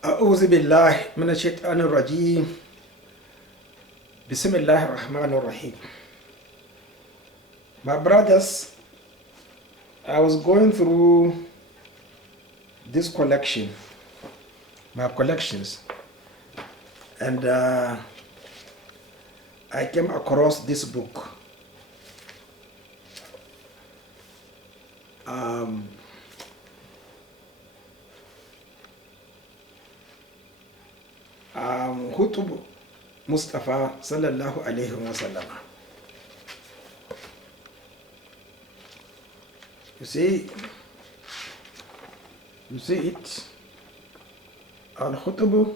أعوذ بالله من الشيطان الرجيم بسم الله الرحمن الرحيم. My brothers, I was going through this collection, my collections, and I came across this book. Khutba Mustafa sallallahu alaihi wasallam. You see it, Al-Khutba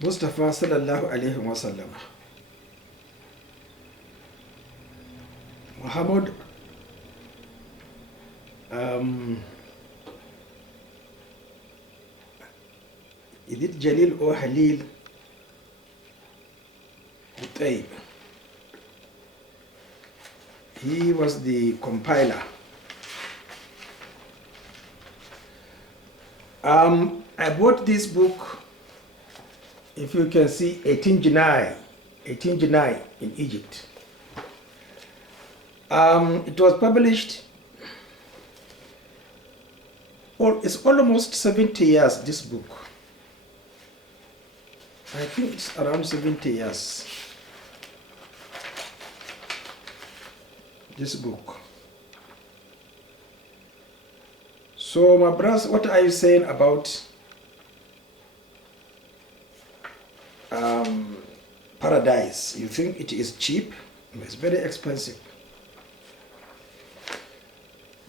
Mustafa sallallahu alaihi wasallam. Muhammad is it Jalil or Halil Hutaib? He was the compiler. I bought this book, if you can see, 1809 in Egypt. It was published, it's almost 70 years, this book. I think it's around 70 years, this book. So my brothers, what are you saying about paradise? You think it is cheap? It's very expensive.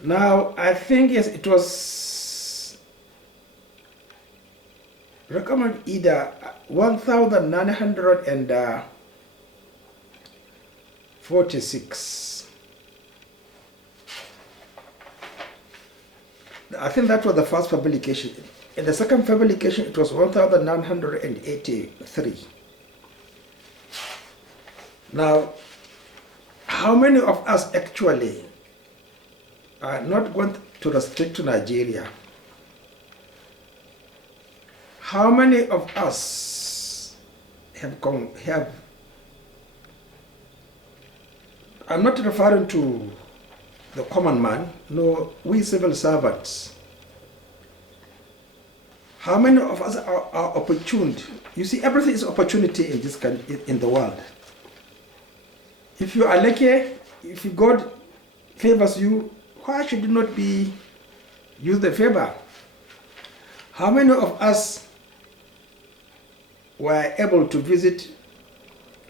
Now, I think yes, it was recommended either 1,946. I think that was the first publication. In the second publication, it was 1,983. Now, how many of us actually are not going to restrict to Nigeria? How many of us have I'm not referring to the common man, no, we civil servants. How many of us are opportuned? You see, everything is opportunity in this country, in the world. If you are lucky, if God favors you, why should you not use the favor? How many of us were able to visit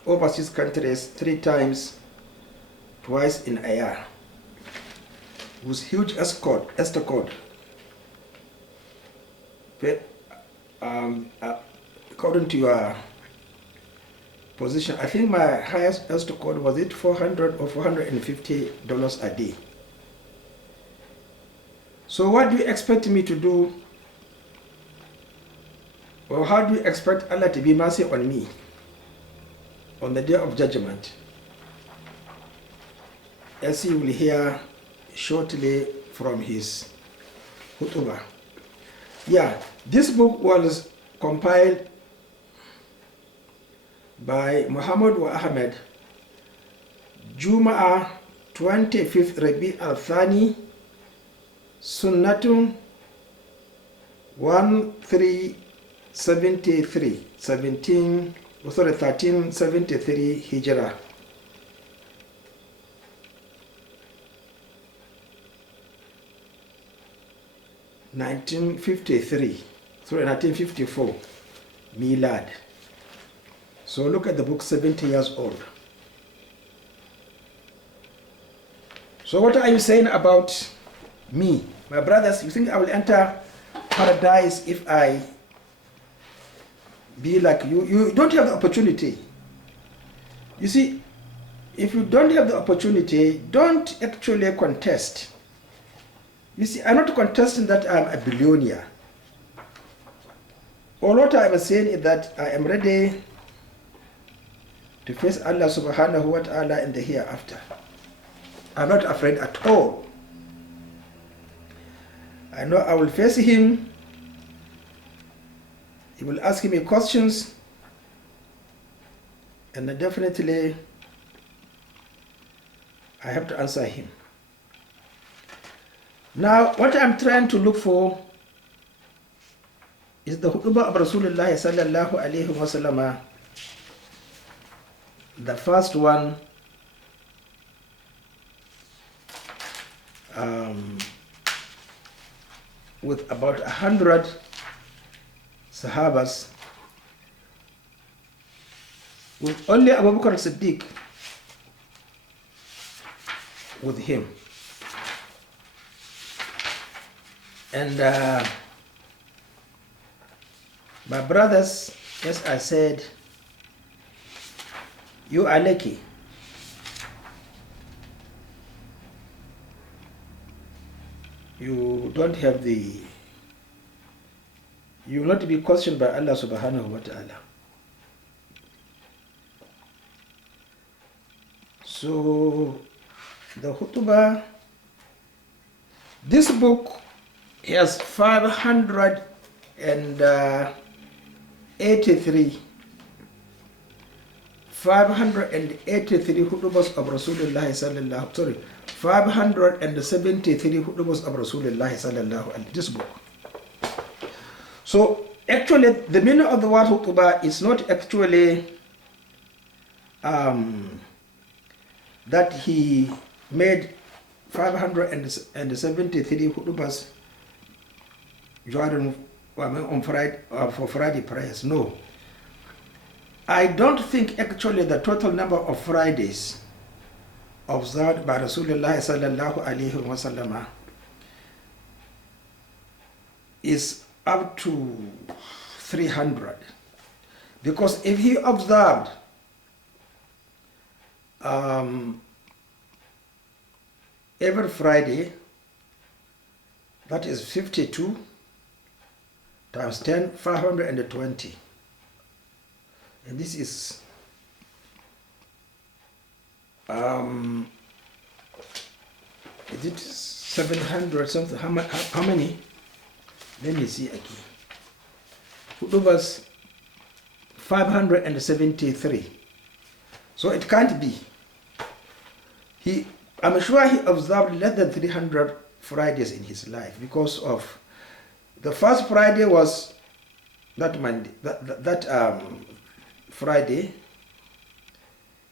overseas countries 3 times, twice in a year, with huge escort? According to your position, I think my highest escort was it $400 or $450 a day. So what do you expect me to do? Or how do you expect Allah to be mercy on me on the day of judgment? As you will hear shortly from his khutbah. Yeah, this book was compiled by Muhammad wa Ahmed, Jum'ah 25th Rabi al-Thani, Sunnatun 1373 Hijrah. (1954) Milad. So look at the book, 70 years old. So what are you saying about me? My brothers, you think I will enter paradise if I be like you? You don't have the opportunity. You see, if you don't have the opportunity, don't actually contest. You see, I'm not contesting that I'm a billionaire. All what I'm saying is that I am ready to face Allah subhanahu wa ta'ala in the hereafter. I'm not afraid at all. I know I will face him. He will ask me questions, and definitely I have to answer him. Now, what I'm trying to look for is the Khutba of Rasulullah sallallahu alayhi wa sallam. The first one, with about 100 Sahabas, with only Abu Bakr as-Siddiq with him. And my brothers, as I said, you are lucky. You don't have the, you will not be questioned by Allah subhanahu wa ta'ala. So the Khutbah, this book has 583 khutbahs of Rasulullah sallallahu, sorry, 573 khutbahs of Rasulullah sallallahu alaihi, this book. So actually the meaning of the word khutbah is not actually that he made 573 khutbahs on Friday, for Friday prayers. No. I don't think actually the total number of Fridays observed by Rasulullah sallallahu alaihi wasallam is up to 300, because if he observed every Friday, that is 52 times 10, 520. And this is is it 700 something? How many? Let me see again. Khutbahs 573. So it can't be. I'm sure he observed less than 300 Fridays in his life, because of the first Friday was that Monday, Friday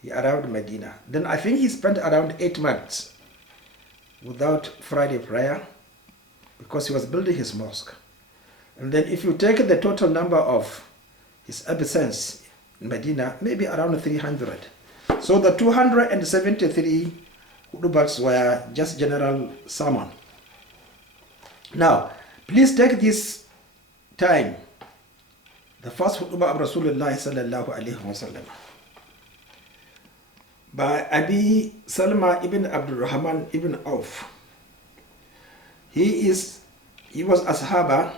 he arrived in Medina. Then I think he spent around 8 months without Friday prayer, because he was building his mosque. And then if you take the total number of his absence in Medina, maybe around 300. So the 273 khutbahs were just general sermon. Now, please take this time, the first khutbah of Rasulullah sallallahu alaihi wasallam by Abi Salma ibn Abdul Rahman ibn Auf. He was a Sahaba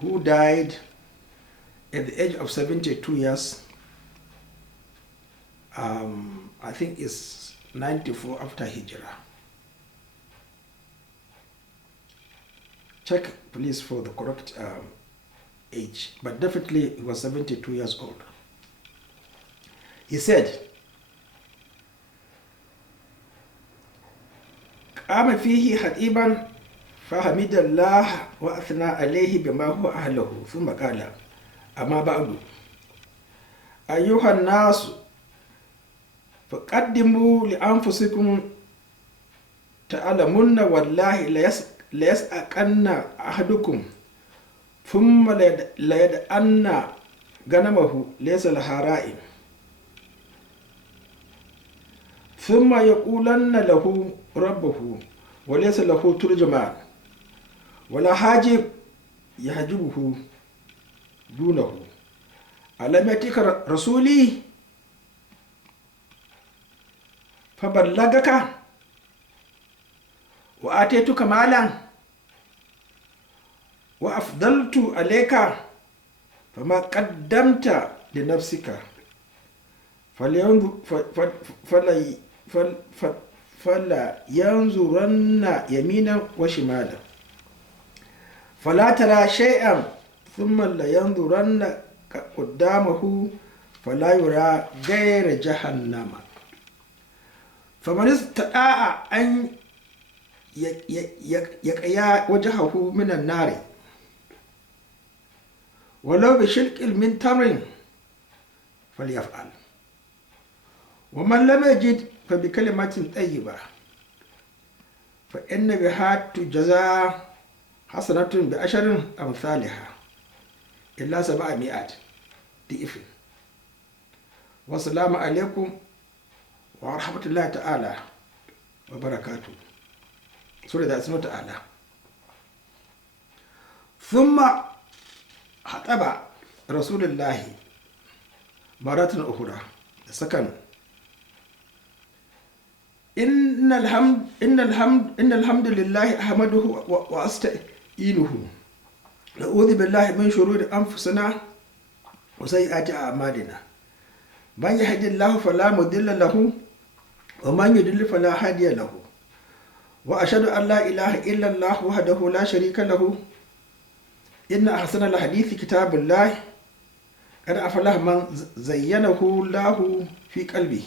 who died at the age of 72 years. I think it's 94 after Hijrah. Check please for the correct age, but definitely he was 72 years old. He said, قام فيه خطيبا فحمد الله وأثنى عليه بما هو أهله ثم قال أما بعد أيها الناس فقدموا لأنفسكم تعلمون والله ليسأكن أحدكم ثم ليدأن غنمه ليس لها راء ثم يقولن له ربه وليس له ترجمان ولا حاجب يحجبه دونه ألم يأتك رسولي فبلغك وآتيتك مالا وأفضلت عليك فما قدمت لنفسك فلا ينظرن يمينا وشمالا. فلا ترى شيئا ثم لينظرن قدامه فلا يرى غير جهنم فمن استطاع أن يقيا وجهه من النار ولو بشق من تمر فليفعل ومن لم يجد فبكلمة طيبة فإن بها تجزى حسنة بعشر أمثالها إلا 700 ضعف والسلام عليكم ورحمة الله تعالى وبركاته. سورة اسمه تعالى. ثم خطب رسول الله مرة أخرى سكن إن الحمد لله أحمده وأستعينه نعوذ بالله من شرور أنفسنا وسيئات أعمالنا من يهد الله فلا مضل له ومن يضلل فلا هادي له وأشهد أن لا إله إلا الله وحده لا شريك له إن أحسن الحديث كتاب الله قد أفلح من زينه الله في قلبه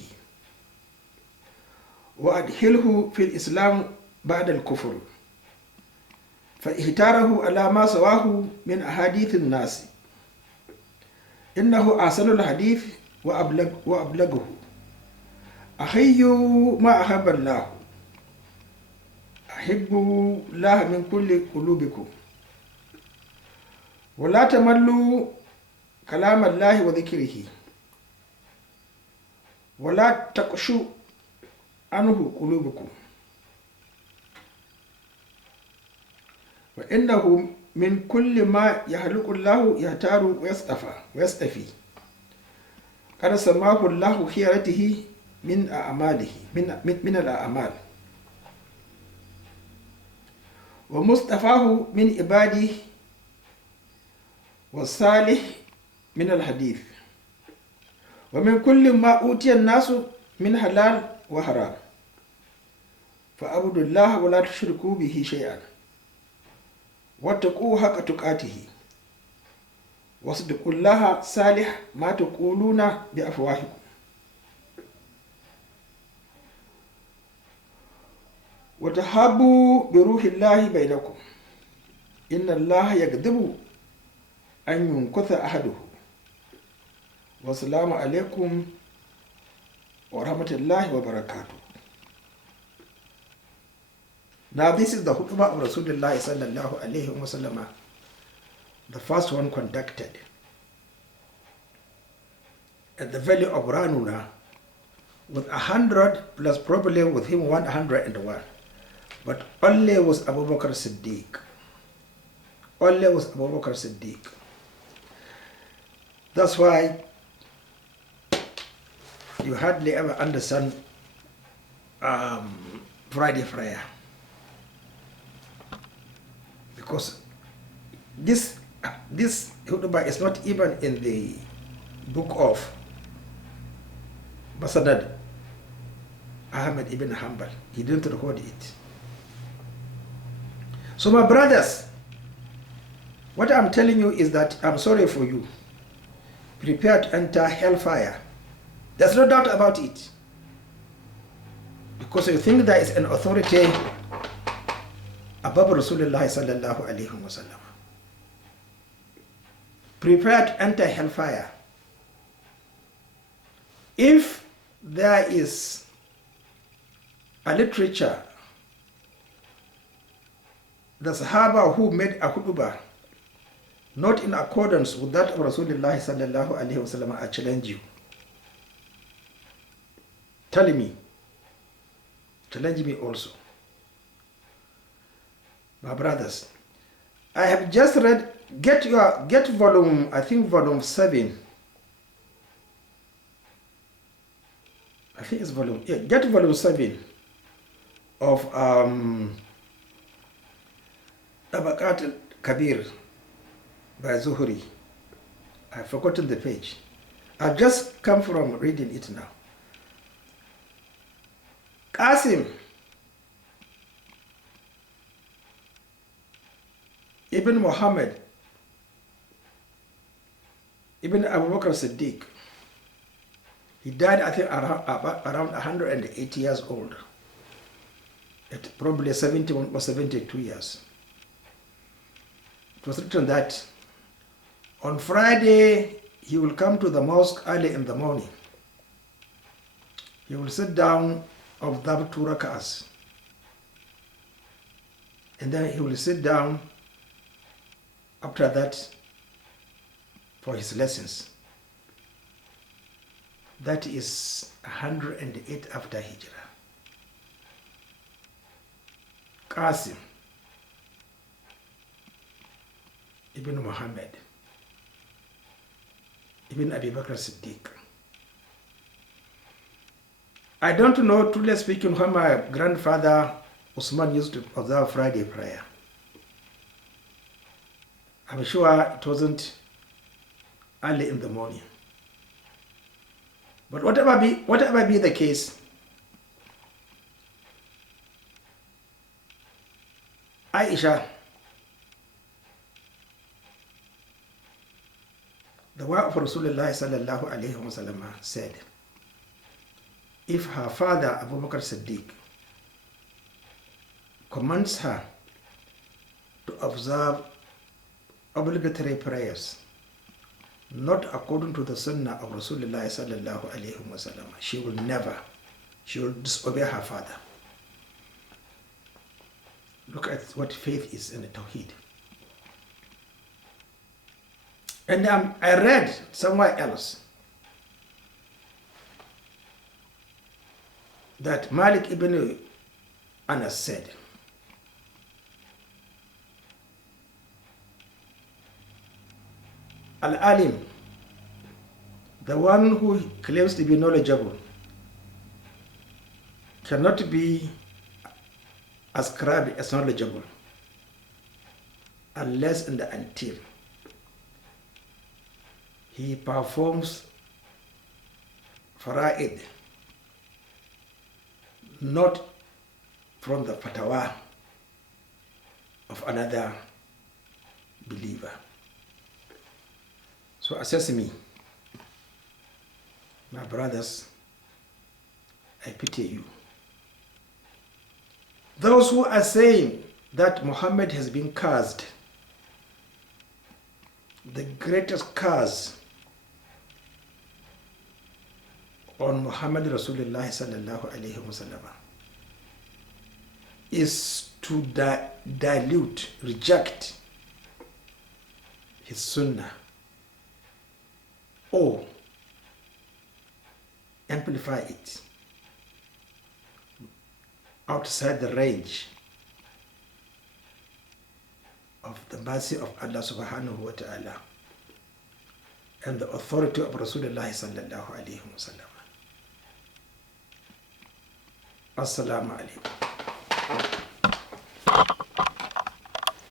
وأدخله في الإسلام بعد الكفر فاختاره على ما سواه من أحاديث الناس إنه أحسن الحديث وأبلغه أحيوا ما أحب الله أحبوا الله من كل قلوبكم ولا تملوا كلام الله وذكره ولا تقشوا عنه قلوبكم وإنه من كل ما يخلق الله يختار ويصطفي قد سماه الله خيرته من أعماله من الأعمال ومصطفاه من عباده والصالح من الحديث ومن كل ما أوتي الناس من حلال وحرام فاعبدوا الله ولا تشركوا به شيئا واتقوه حق تقاته واصدقوا الله صالح ما تقولون بأفواهكم وتحابوا بروح الله بينكم إن الله يغضب أن ينكث أحده والسلام عليكم ورحمة الله وبركاته. Now this is the Khutbah of Rasulullah sallallahu alayhi wa sallam, the first one conducted at the valley of Ranuna with 100 plus probably with him 101, but only was Abu Bakr Siddiq. Only was Abu Bakr Siddiq. That's why you hardly ever understand Friday prayer, because this Khutbah is not even in the book of Musnad Ahmad ibn Hanbal. He didn't record it. So my brothers, what I'm telling you is that I'm sorry for you. Prepare to enter hellfire. There's no doubt about it. Because you think there is an authority above Rasulullah sallallahu alayhi wa sallam. Prepare to enter hellfire. If there is a literature, the Sahaba who made a khutbah not in accordance with that of Rasulullah sallallahu alayhi wa sallam, I challenge you. Tell me. Challenge me also. My brothers, I have just read, get volume, I think volume 7. I think it's volume, yeah, get volume 7 of Tabaqat Kabir by Zuhri. I've forgotten the page. I've just come from reading it now. Qasim Ibn Muhammad, Ibn Abu Bakr Siddiq, he died, I think, around 180 years old, at probably 71 or 72 years. It was written that on Friday, he will come to the mosque early in the morning. He will sit down, observe 2 rak'ahs, and then he will sit down after that for his lessons. That is 108 after Hijrah. Qasim Ibn Muhammad Ibn Abi Bakr Siddiq. I don't know, truly speaking, when my grandfather Usman used to observe Friday prayer. I'm sure it wasn't early in the morning. But whatever be the case, Aisha, the wife of Rasulullah sallallahu alayhi wa sallam, said, if her father Abu Bakr Siddiq commands her to observe obligatory prayers not according to the Sunnah of Rasulullah sallallahu alayhi wa sallam, she will disobey her father. Look at what faith is in the Tawheed. And I read somewhere else that Malik ibn Anas said, Al-Alim, the one who claims to be knowledgeable, cannot be ascribed as knowledgeable unless and until he performs fara'id, not from the fatwa of another believer. So assess me, my brothers, I pity you. Those who are saying that Muhammad has been cursed, the greatest curse on Muhammad Rasulullah sallallahu alayhi wa sallam is to dilute, reject his sunnah or amplify it outside the range of the mercy of Allah subhanahu wa ta'ala and the authority of Rasulullah sallallahu alayhi wa sallam. Assalamu alaikum.